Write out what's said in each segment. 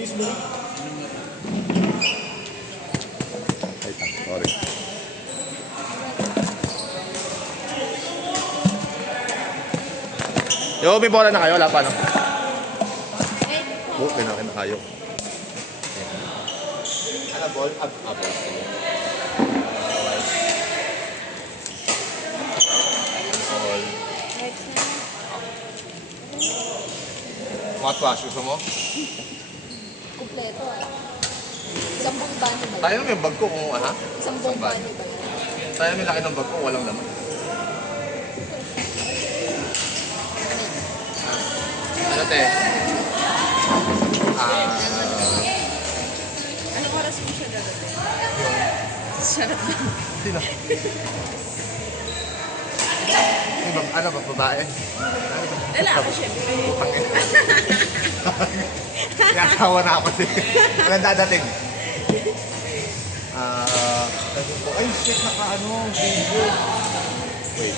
Wait lang, sorry. Yo, may bola na kayo? Wala pa, no? Oh, kinakin na kayo. Ano, ball? Ball. Ball. Mouthwash, gusto mo? Kompleto ah. Isang buong bani ba? Tayo may bag ko kung ha? Isang buong bani ba? Tayo may laki ng bag ko, walang laman. Ano te? Anong oras mo siya dadating? Sarap na. Sino? Ano ba, babae? Lalaki syempre. Nakasawa na ako kasi. Walang dadating. Ay, shit, naka-ano, video. Wait.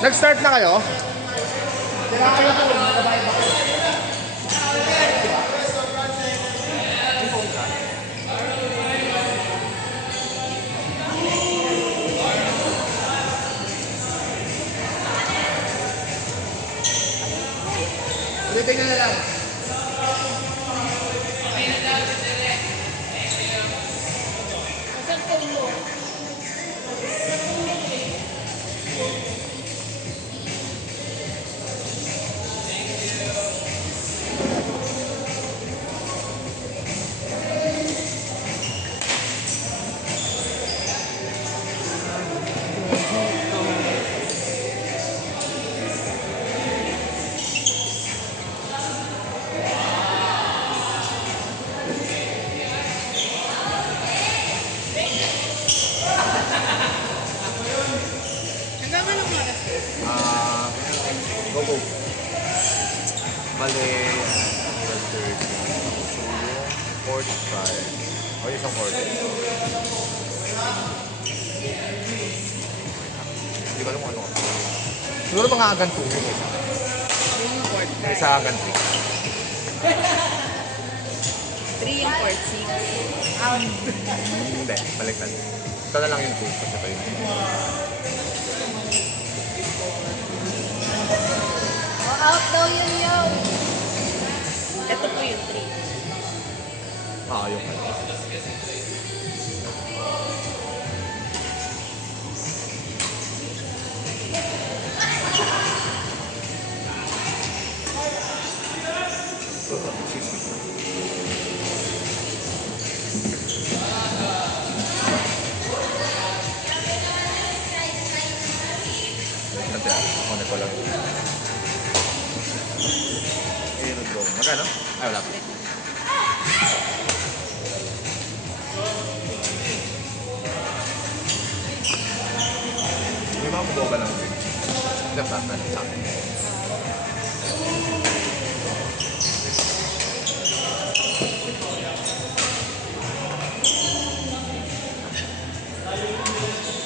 Nag-start na kayo? Kailangan kayo po, babae ba kayo? Tingnan na lang. Isang combo. Hanggang anong oras? Go. Bale, 12:30. So, yung 45. O, isang 40. Hindi ba alam kung ano? Siguro mga hanggang 2 yung isa. Yung isa hanggang 3. 3 yung port 6. Hindi, baliktad. Ito na lang yung 2 kasi ito yung 2. Out daw yun yun. Ito po yung 3. Yung ano. Connect ko lang. Aerodrome. Magkano? Ay, wala pa. May mga buboba lang. Ito sa akin.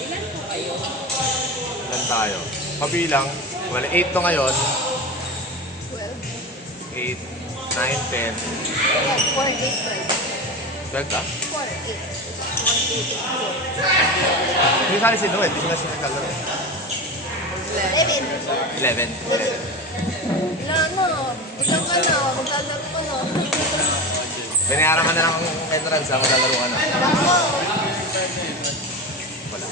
Ilan po kayo? Ilan tayo? Pabilang. Wala, 8 to ngayon. 12. 8, 9, 10. 4, 8, 12 ka? 4, 8. 4, 8, 4. Hindi sali si Noel. Hindi sila sinakalaro. 11. 11. Wala na. Isang ka na. Maglalaro ko na. Binayaran ka na lang ang entrance ha. Maglalaro ka na. Ako. Wala.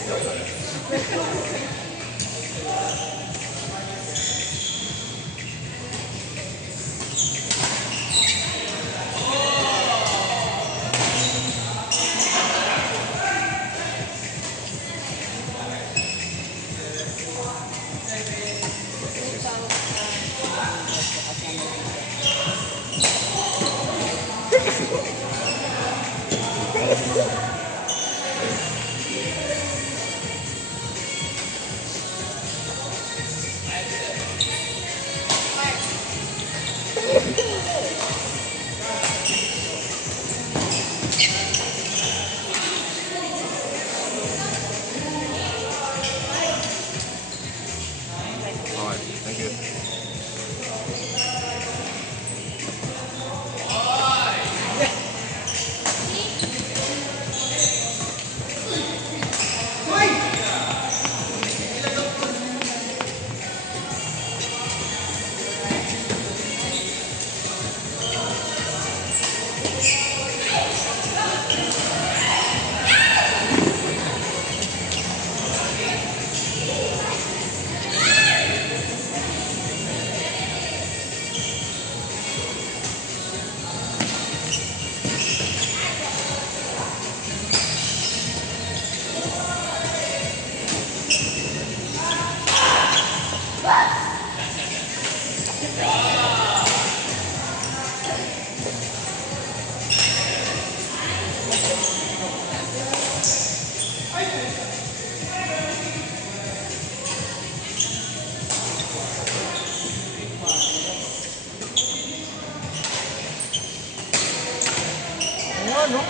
no?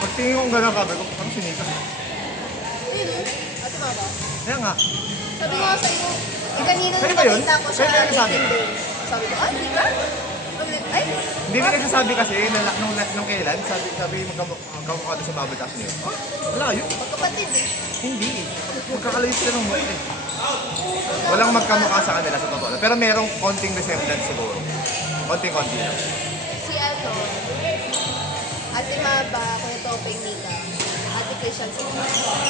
Pagtingin kong gano'n sabi ko, parang sinika. Really? Ate Mama? Kaya nga. Sabi ko nga sa'yo, kanina Kayo nung ba yun? nakita ko siya, Kayo ba yung nagsabi? LinkedIn. Sabi ko, ay, di ba? Sabi ko, ay, Hindi may nagsasabi kasi nung kailan, sabi magkamukha doon sa Babatas niyo. Ah, malayo. magkapatid eh. Hindi. Magkakalayo sila ng buhay. Walang magkamukha sa kanila sa totoo. Pero merong konting resemblance siguro. Konting-konti lang. Si ano, Ate Maba, Kuya Topeng, Nika, Ate Christian sila.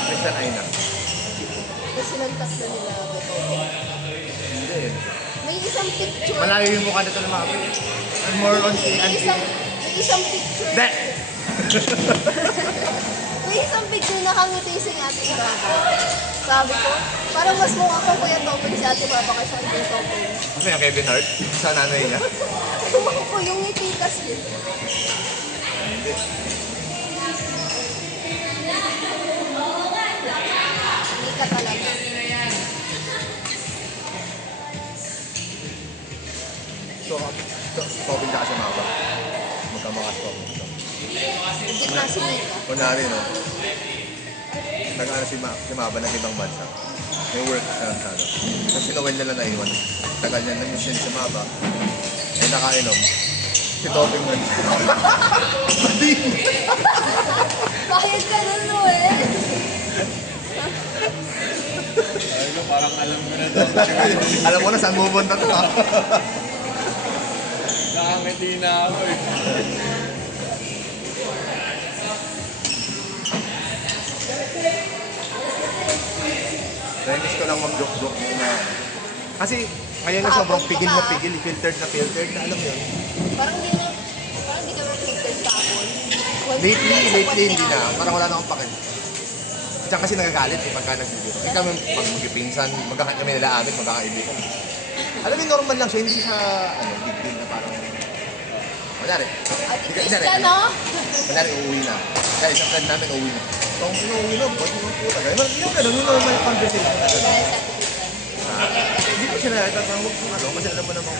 Christian Aina. Tapos silang tatlo nila, Kuya Topeng. Hindi eh. May isang picture. Malayo yung mukha nito ng mga and more on si May isang picture. Hindi! May isang picture na kangiti si Ate Maba. Sabi ko, parang mas mukha ko Kuya Topeng si Ate Maba kaysa kay Kuya Topeng. Kasi yung Kevin Hart, sa nanay niya. Ewan ko yung ngiti kasi. Hindi ka talaga. Tobin ka kasi mga magkamakas ko. Gitna si Nika. Kunwari, no? Nag-ano si Maba ng ibang bansa. May work siya sa ano. Tapos si Noel nila naiwan. Tagal niya na mission si Maba. Ay nakainom. Si Tobing man. Hindi! Bakit ka nun, Noel? Sabi ko, parang alam ko na to. Alam mo na saan pupunta to. Nakangiti na ako eh. Nainis ko lang mag-joke-joke na. Kasi ngayon na sobrang pigil na pigil, filtered na alam mo yun. Parang di ka reflected sa ako. Lately hindi na. Parang wala na akong pakin. Diyan kasi nagagalit eh pagka nagbibiro. Eh kami pag magpipinsan, magkakain kami nila amin, magkakaibigan. Alam mo, normal lang siya, hindi siya big deal na parang... Kunyari, Ate Christian, no? kunyari uuwi na. Kaya isang friend namin uuwi na. Kung uuwi na, boy, yung puta. Yung gano'n, yung normal conversation na gano'n. Dahil sa Ate Christian. Hindi ko siya nagtatanong kung ano, kasi alam mo namang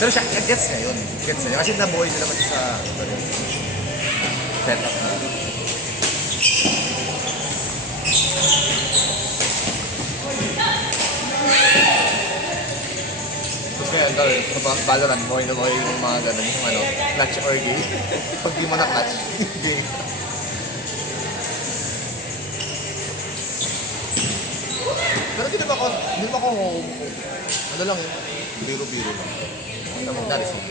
pero siya, gets niya yun. Gets niya. Kasi nabuhay nila naman sa setup na. Tapos ngayon, sa Valorant, buhay na buhay yung mga gano'n, yung ano, clutch or gay. Pag di mo na clutch, gay. Pero di naman ako, ano lang yun, biro-biro lang. Ano mo, that is it.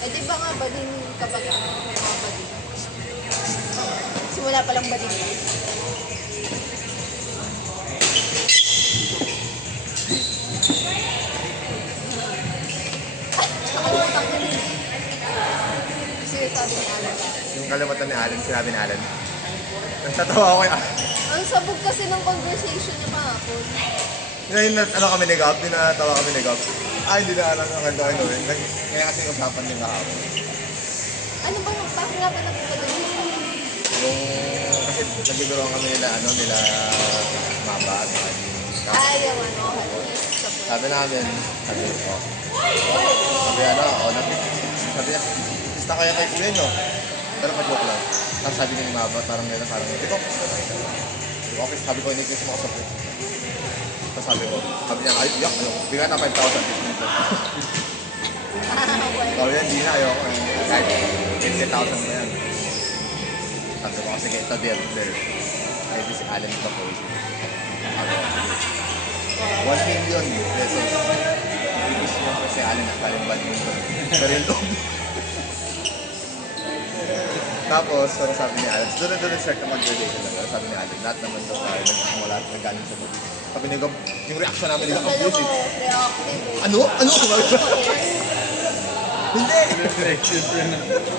Eh, di ba nga bading kapag mga bading? Simula pa lang bading ka. Nakalimutan ko din. Kasi sabi ni Alan. Yung kalimutan ni Alan, sinabi ni Alan. Nagtatawa ako yung Ang sabog kasi ng conversation niya kahapon. ngayon ano kami ni Gab, dinatawa kami ni Gab. Ay, hindi na alam ang kanta ko eh. Kaya kasi usapan din kahapon. Ano ba yung bakit nga ba napunta doon sa Yung, kasi nagbibiroan kami nila, nila Maba at saka ni Gab. ayaw ano, halis sa po. Sabi namin, sabi ko, sabi niya, basta kaya kay Kuya nyo. Pero pag-joke lang. Tapos sabi ni Maba, parang gano'n, ito. Okay, sabi ko, hindi kasi makasap eh. Tapos sabi niya, ay, yak, bigyan na 5,000 dito. Sabi niya, hindi na, ayoko. Kahit 50,000 na yan. Sabi ko, sige, ito, deal. Ay, di si Alan ito po. Sabi ko, sige. 1 million pesos. Ibig niya kasi Alan at Kalimbad mo. Pero yung loob. Tapos, parang sabi ni Alex, doon start na mag-relation na. Sabi ni Alex, lahat naman daw tayo nagsimula at nagaling sa body. Sabi ni Gab, yung reaction namin nila, ang music. Ano? Ano? Hindi!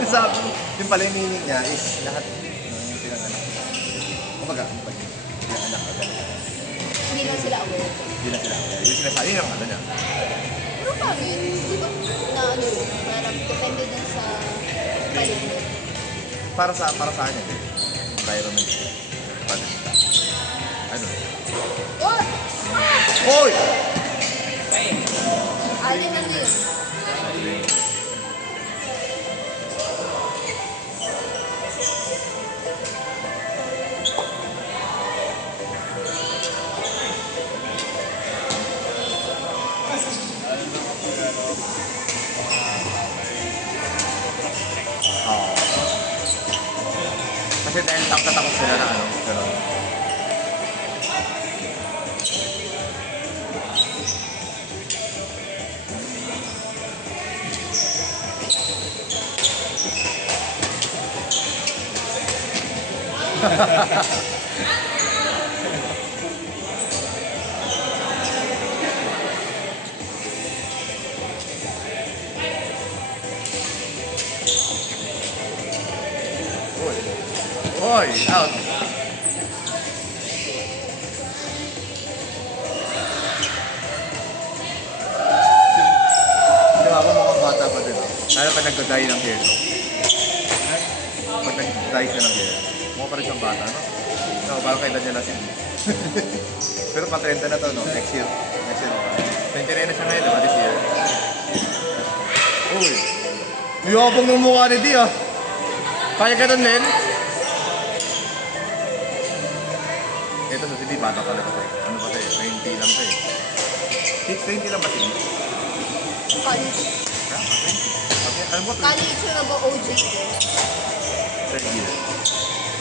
Sabi, yung pala yung meaning niya is lahat ng pinanganak. Kumbaga, pag pinanganak ka ganun. Hindi lang sila aware. Hindi na sila. Yung sinasabi yung ano niya. Pero paano yun? Di ba na ano yun? Parang depende din sa paligid. Para sa kanya, environment. Panita. Ano? Oh! Hoy! Alin ano yun? Oo. Kasi dahil takot sila na ano, gano'n. Uy! Uy! Out! Di ba ako mukhang bata pa din? Lalo pa nagda-dye ng hair. Pag nag-dye siya ng hair, mukha pa rin siyang bata, no? No, parang kailan niya lasing. Pero pa-30 na to, no? Next year. Next year, no? 29 na siya ngayon, diba? This year. Uy! Yabang ng mukha ni Di, ah! Kaya ka nun, Len? Ito sa Di, bata pala pa tayo. Ano pa tayo? 20 lang tayo. 20 lang ba si Di? College. Ha? 20? Okay, alam mo, College yun na ba OG ko? 3 years.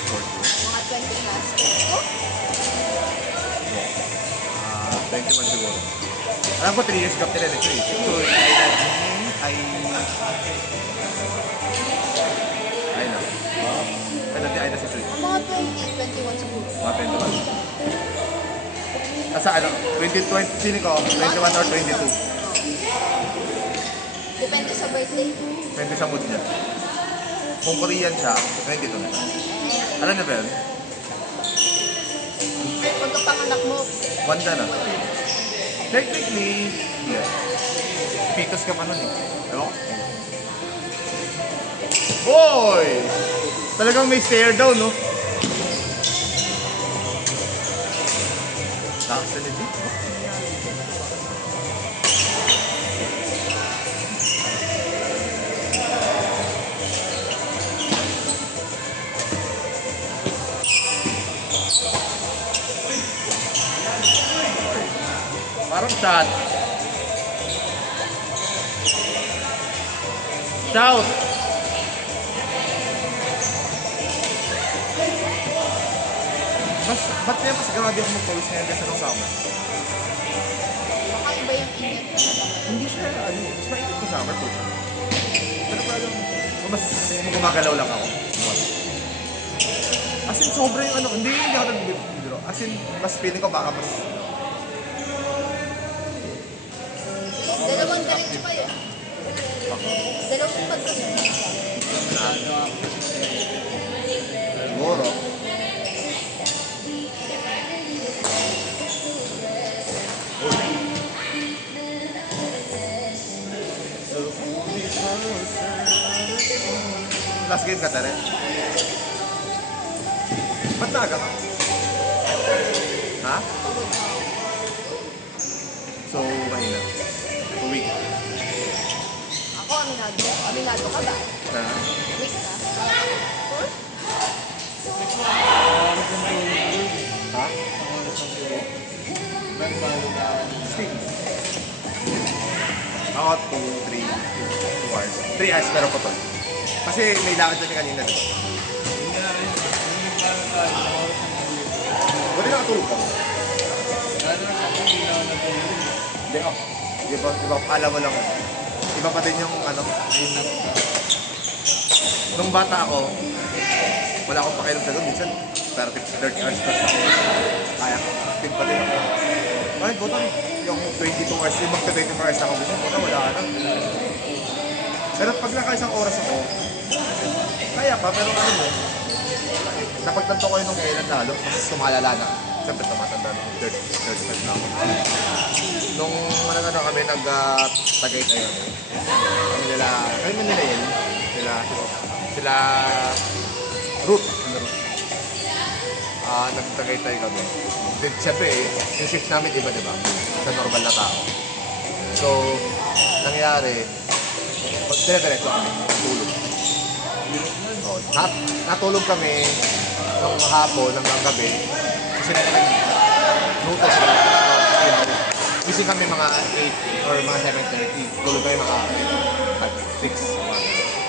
Fourth year. Mga 20 plus. Ito? 21 siguro. Alam ko 3 years gap nila nito eh. So, ay na. Ay na si Troy. Mga 20, 21 siguro. Mga 21. Asa ano? 2020, sino ko? 21 or 22? Depende sa birthday. Depende sa mood niya. Kung Korean siya, 22 na siya. Alam niya ba yun? Pagkapanganak mo, 1 siya na. Technically, yeah. Pitos ka pa nun eh. Ewan ko. Boy! Talagang may stare down, no? Nakakita ni Dick, no? Parang shot. Shout! Ba't kaya mas grabe ako mag-pause ngayon kasi nung summer? baka iba yung init. Hindi siya, ano, mas mainit ko summer po. Pero parang, mas gumagalaw lang ako. As in, sobra yung ano, hindi ako nag-bibiro. As in, mas feeling ko baka mas Dalawang diretso kayo. Dalawang pagkasunod. siguro. Last game ka tara. Ba't naaga ka? Ha? So, mahina. Uwi. Ako, aminado. Aminado ka ba? Ha? Wait ka. Huh? Ha? Ako, 2, 3 hours. 3 hours, pero pa to. Kasi may lakad natin kanina, di ba? Buti nakatulog ka. Hindi ako. Iba, alam mo lang. Iba pa din yung ano. Nung bata ako, wala akong pakialam sa doon. Minsan, 30 hours plus ako. Kaya, active pa din ako. Ay, buta yung 22 hours, yung magka-24 hours na ako. Minsan, buta wala na. Pero pag naka-isang oras ako, kaya pa, pero ano mo, napagtanto ko yun nung kailan lalo, mas tumalala na. Siyempre, tumatanda na, 35 na ako. Nung ano kami, nag-tagay tayo. Kami nila yun, sila Ruth. Nagtagay tayo kami. Then, siyempre, yung shift namin, iba, diba? Sa normal na tao. So, nangyari, dire-diretso kami, natulog. So, natulog kami ng hapon hanggang gabi. Kasi nag-nutos sila. gising kami mga 8 or mga 7:30. Tulog kami mga at 6.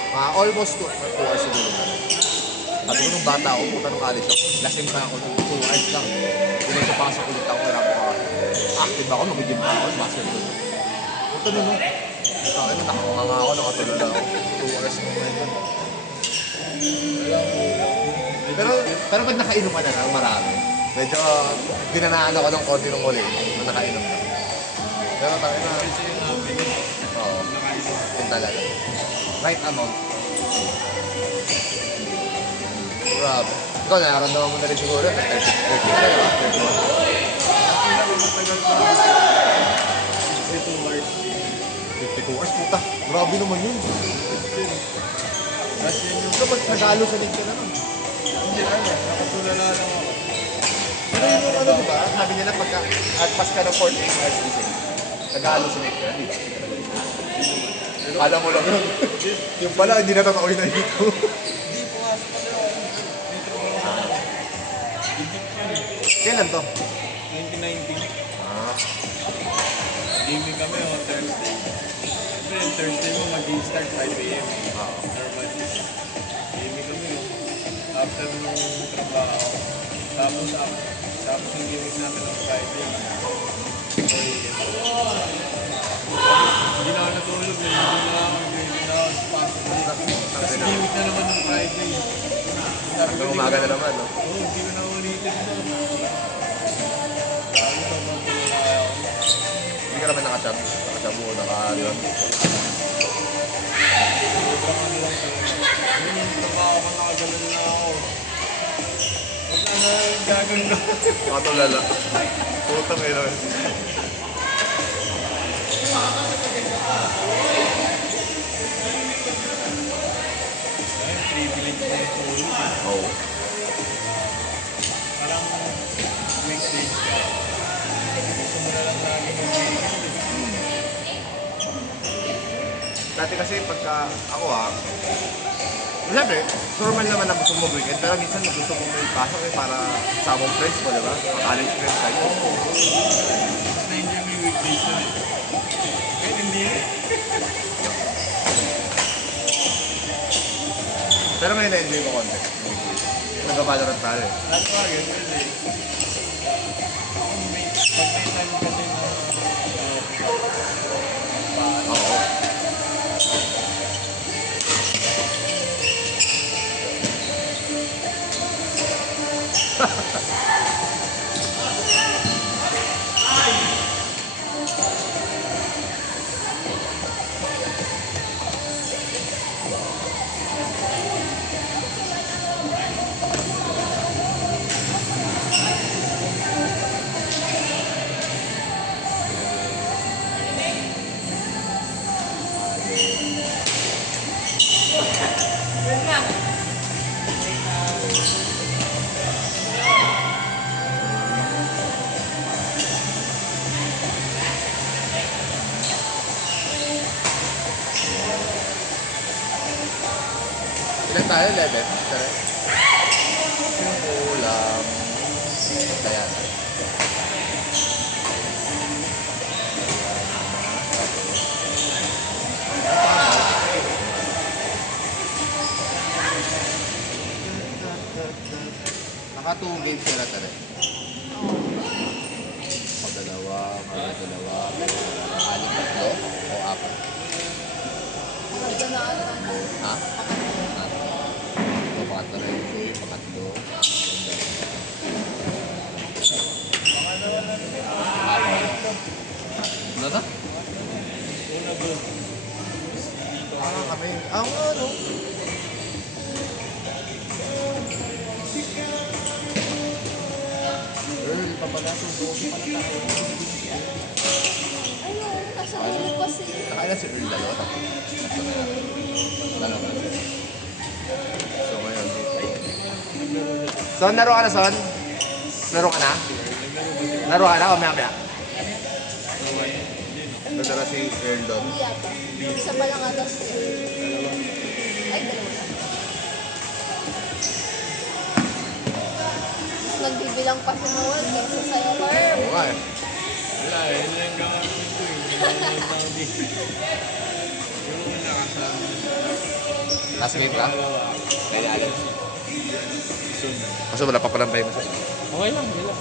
Mga almost 2 hours siguro kami. Sabi ko nung bata ako, puta nung college ako. Lasing pa ako nung 2 hours lang. Hindi sa pasok ulit ako. Kaya ako active ako, mag-gym pa ako, basketball. Puta nun, no? Ano, nakakanga ako, nakatulog ako. 2 hours mo ngayon. Pero pag nakainom ka na ng marami, medyo dinanaan ako ng konti nung huli nung nakainom ka. Pero tayo na. Oo. Yun talaga. Right amount. Grabe. Ikaw, nararamdaman mo na rin siguro. 30 ka na, 52 hours, puta. Grabe naman yun. Kasi yun Kapag nagalo sa leg ka naman. hindi nakatulala lang ako. Pero yung ano, diba? Sabi nila pagka at pas ka ng 14 hours gising, nag-aalos sa leg ka, di ba? Alam mo lang yun. Yung pala, hindi na totoo yun dito. Hindi, pumasok kasi ako. May trabaho. Kailan to? 2019. Ah, Gaming kami on Thursday. Siyempre, yung Thursday mo mag-start 5 a.m. oo. Normal. Gaming kami. After nung trabaho. Tapos yung gaming namin ng Friday. 4 a.m. Hindi na ako natulog. Hindi na ako. Pasok ulit. Tapos gaming na naman ng Friday. Sabi ko, Hanggang umaga na naman, no? Oo, hindi ko na ulitin to. Lalo sa mga tulala ako. Hindi ka naman nakachab. Nakachab mo, naka-ano. Sobrang ano lang talaga. Yung trabaho ko, nakagalan na ako. Huwag na gagawin na. Makatulala. Putang ina. Ayun, privilege na yung tulog. Oo. Parang weekdays ka. Gusto mo na lang lagi mag-weekend. Dati kasi pagka ako siyempre, normal naman na gusto mo weekend, pero minsan gusto mo may pasok para sa among friends mo, di ba? Mga college friends kayo. Mas na-enjoy mo yung weekdays na rin. Ngayon, hindi rin. Pero ngayon na-enjoy ko konti. Nag-valorant tayo eh. Lahat pa, ganyan eh. Pag may time kasi na Oo. Ilan tayo? 11? Tara. Ulam. Kaya. Naka 2 games sila tara. Dalawa, aling tatlo o apat. Maganda na ata. Ha? Pangatlo, pangatlo rin. Pangatlo. Ano na? una bro. Kami. Ang ano? Earl, papalaso. Buki pala tayo. Ayun, nasa dulo kasi. Nakailan si Earl dalawa? Tatlo. Dalawa. So ngayon. Son, laro ka na, Son? Laro ka na? Laro ka na o maya-maya? Nandara si Earl doon. Hindi yata. Isa pa lang ata si Ay, dalawa na. Mas nagbibilang pa si Noel kaysa sa'yo, Herb. Oo nga eh. Wala eh, yun lang gawin ko eh. Nanonood ako dito. Yung una kasama. Last game ka? Dalawa. Kaya alam. Sunod. Kaso wala pa palang tayo masaya. Okay lang, wala.